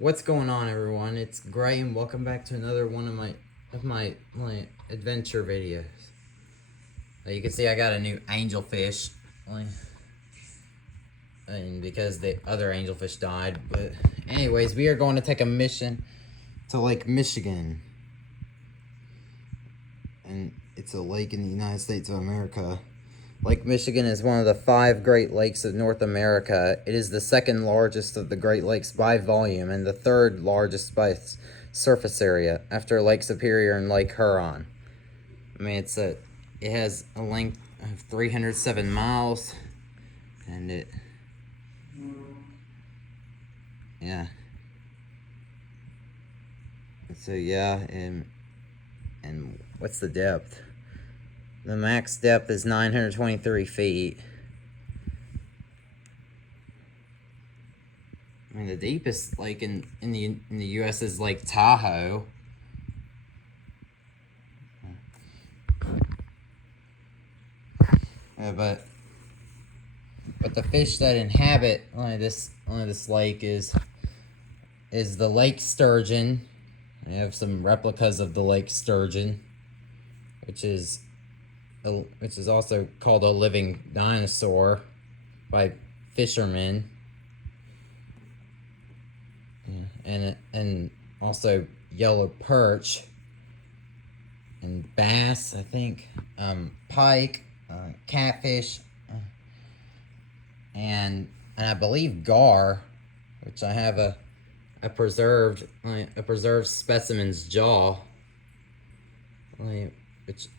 What's going on, everyone? It's Gray, and welcome back to another one of my adventure videos. You can see I got a new angelfish, and because the other angelfish died. But anyways, we are going to take a mission to Lake Michigan, and it's a lake in the United States of America. Lake Michigan is one of the 5 Great Lakes of North America. It is the second largest of the Great Lakes by volume and the third largest by surface area after Lake Superior and Lake Huron. I mean, it has a length of 307 miles, and yeah. So yeah, and what's the depth? The max depth is 923 feet. I mean, the deepest lake in the U.S. is Lake Tahoe. But the fish that inhabit this lake is the lake sturgeon. We have some replicas of the lake sturgeon, which is also called a living dinosaur by fishermen. And also yellow perch and bass, I think, pike, catfish, and I believe gar, which I have a preserved specimen's jaw.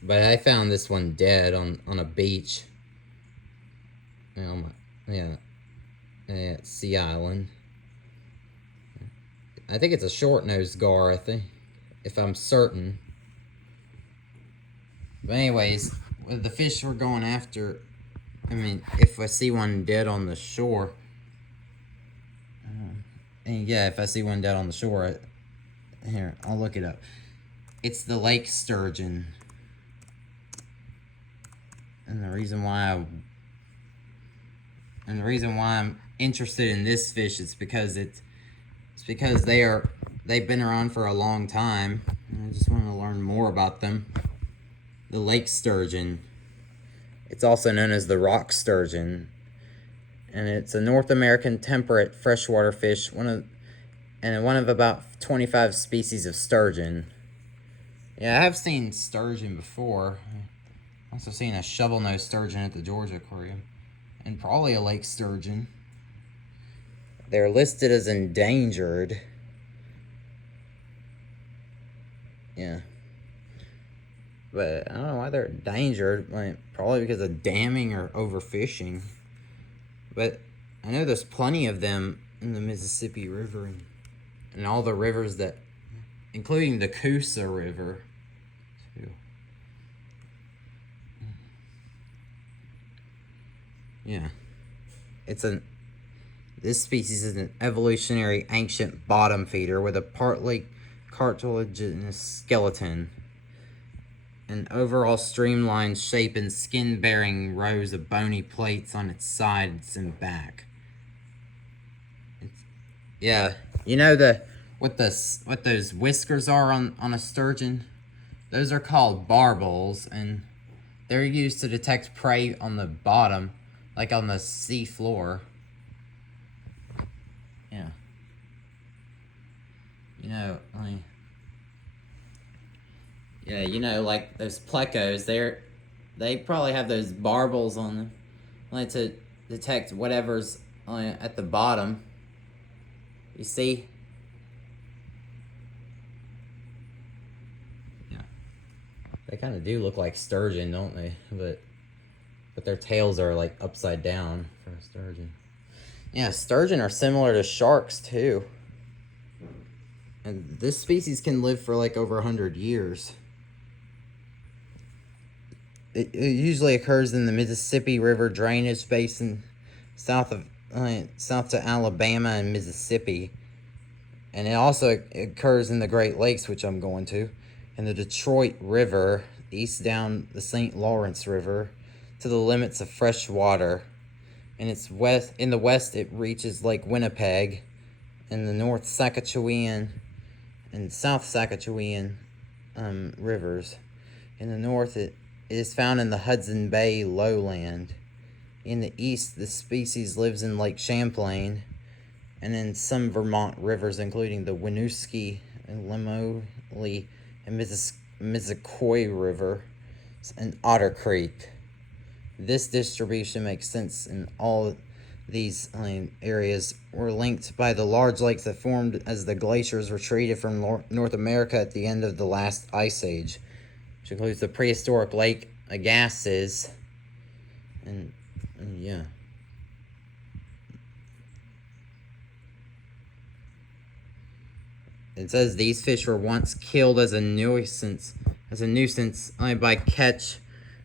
But I found this one dead on a beach. Sea Island. I think it's a short-nosed gar, if I'm certain. But anyways, with the fish we're going after, I mean, if I see one dead on the shore, if I see one dead on the shore, here, I'll look it up. It's the lake sturgeon. And the reason why I'm interested in this fish is because they've been around for a long time. And I just want to learn more about them. The lake sturgeon. It's also known as the rock sturgeon, and it's a North American temperate freshwater fish, one of about 25 species of sturgeon. Yeah, I have seen sturgeon before. I've also seen a shovel-nosed sturgeon at the Georgia Aquarium, and probably a lake sturgeon. They're listed as endangered. Yeah. But I don't know why they're endangered. Probably because of damming or overfishing. But I know there's plenty of them in the Mississippi River and all the rivers including the Coosa River, too. Yeah. This species is an evolutionary ancient bottom feeder with a partly cartilaginous skeleton, an overall streamlined shape, and skin-bearing rows of bony plates on its sides and back. Yeah, you know what those whiskers are on a sturgeon? Those are called barbels, and they're used to detect prey on the bottom, like on the sea floor. Yeah. Like those plecos, they probably have those barbels on them, to detect whatever's at the bottom. You see? Yeah. They kind of do look like sturgeon, don't they? But their tails are like upside down for a sturgeon. Yeah, sturgeon are similar to sharks too. And this species can live for like over 100 years. It usually occurs in the Mississippi River drainage basin south to Alabama and Mississippi. And it also occurs in the Great Lakes, which I'm going to, and the Detroit River, east down the St. Lawrence River to the limits of fresh water. In the west it reaches Lake Winnipeg, in the North Saskatchewan and South Saskatchewan rivers. In the north, it is found in the Hudson Bay lowland. In the east, the species lives in Lake Champlain and in some Vermont rivers, including the Winooski and Lemoli and Missisquoi River and Otter Creek. This distribution makes sense in all these areas were linked by the large lakes that formed as the glaciers retreated from North America at the end of the last ice age, which includes the prehistoric Lake Agassiz. And yeah. It says these fish were once killed as a nuisance by catch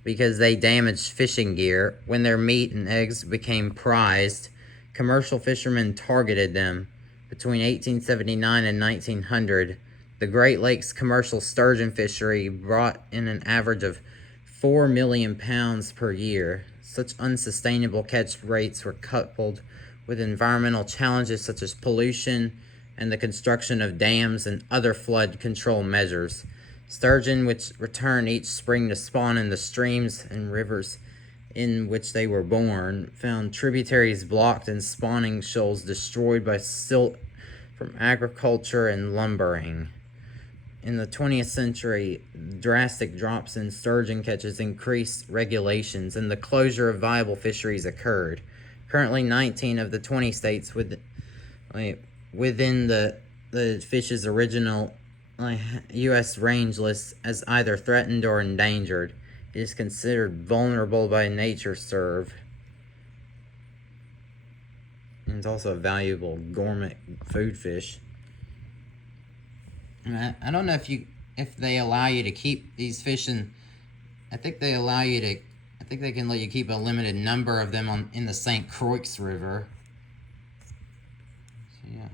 because they damaged fishing gear. When their meat and eggs became prized, commercial fishermen targeted them. Between 1879 and 1900, the Great Lakes commercial sturgeon fishery brought in an average of 4 million pounds per year. Such unsustainable catch rates were coupled with environmental challenges such as pollution and the construction of dams and other flood control measures. Sturgeon, which return each spring to spawn in the streams and rivers in which they were born, found tributaries blocked and spawning shoals destroyed by silt from agriculture and lumbering. In the 20th century, drastic drops in sturgeon catches increased regulations, and the closure of viable fisheries occurred. Currently, 19 of the 20 states within the fish's original U.S. range list as either threatened or endangered. It is considered vulnerable by nature reserve. And it's also a valuable gourmet food fish. I don't know if they allow you to keep these fish in. I think they can let you keep a limited number of them in the St. Croix River. So yeah.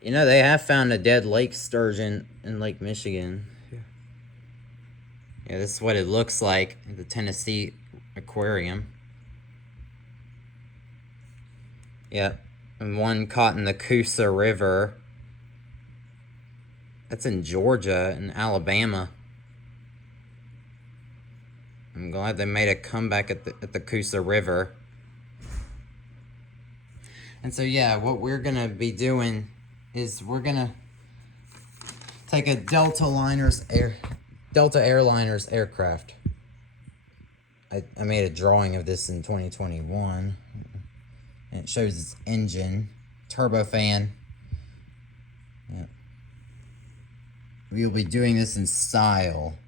You know, they have found a dead lake sturgeon in Lake Michigan. Yeah, this is what it looks like at the Tennessee Aquarium. Yeah. And one caught in the Coosa River. That's in Georgia and Alabama. I'm glad they made a comeback at the Coosa River. And so yeah, what we're gonna be doing is we're gonna take a Delta Airliners aircraft. I made a drawing of this in 2021. And it shows its engine, turbofan. Yeah. We'll be doing this in style.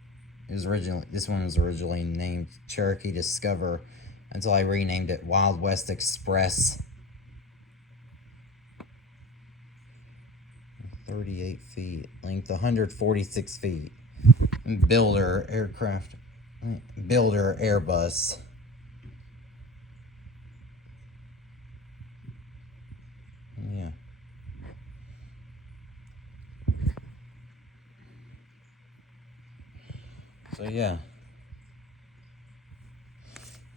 This one was originally named Cherokee Discover until I renamed it Wild West Express. 38 feet, length 146 feet. Builder Airbus. Yeah. So yeah.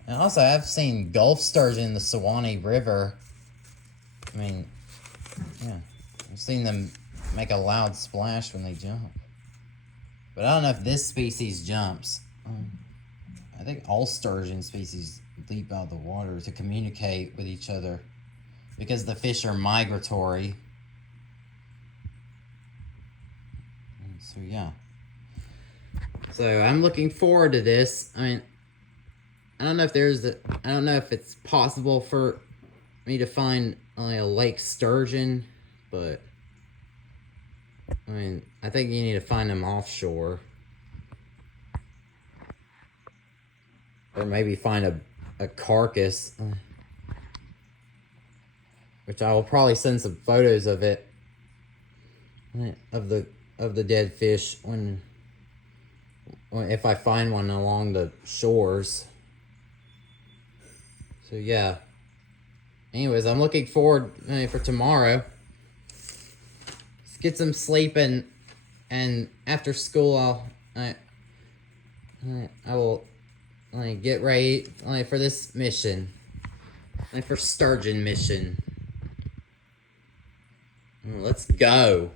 And also, I've seen Gulf sturgeon in the Suwannee River. I mean, yeah, I've seen them make a loud splash when they jump. But I don't know if this species jumps. I think all sturgeon species leap out of the water to communicate with each other because the fish are migratory. So yeah. So I'm looking forward to this. I mean, I don't know if it's possible for me to find a lake sturgeon, but I mean, I think you need to find them offshore. Or maybe find a carcass. Which I will probably send some photos of it. Of the dead fish if I find one along the shores. So yeah. Anyways, I'm looking forward for tomorrow. Let's get some sleep and after school I will get ready for this mission. My first Sturgeon mission. Let's go.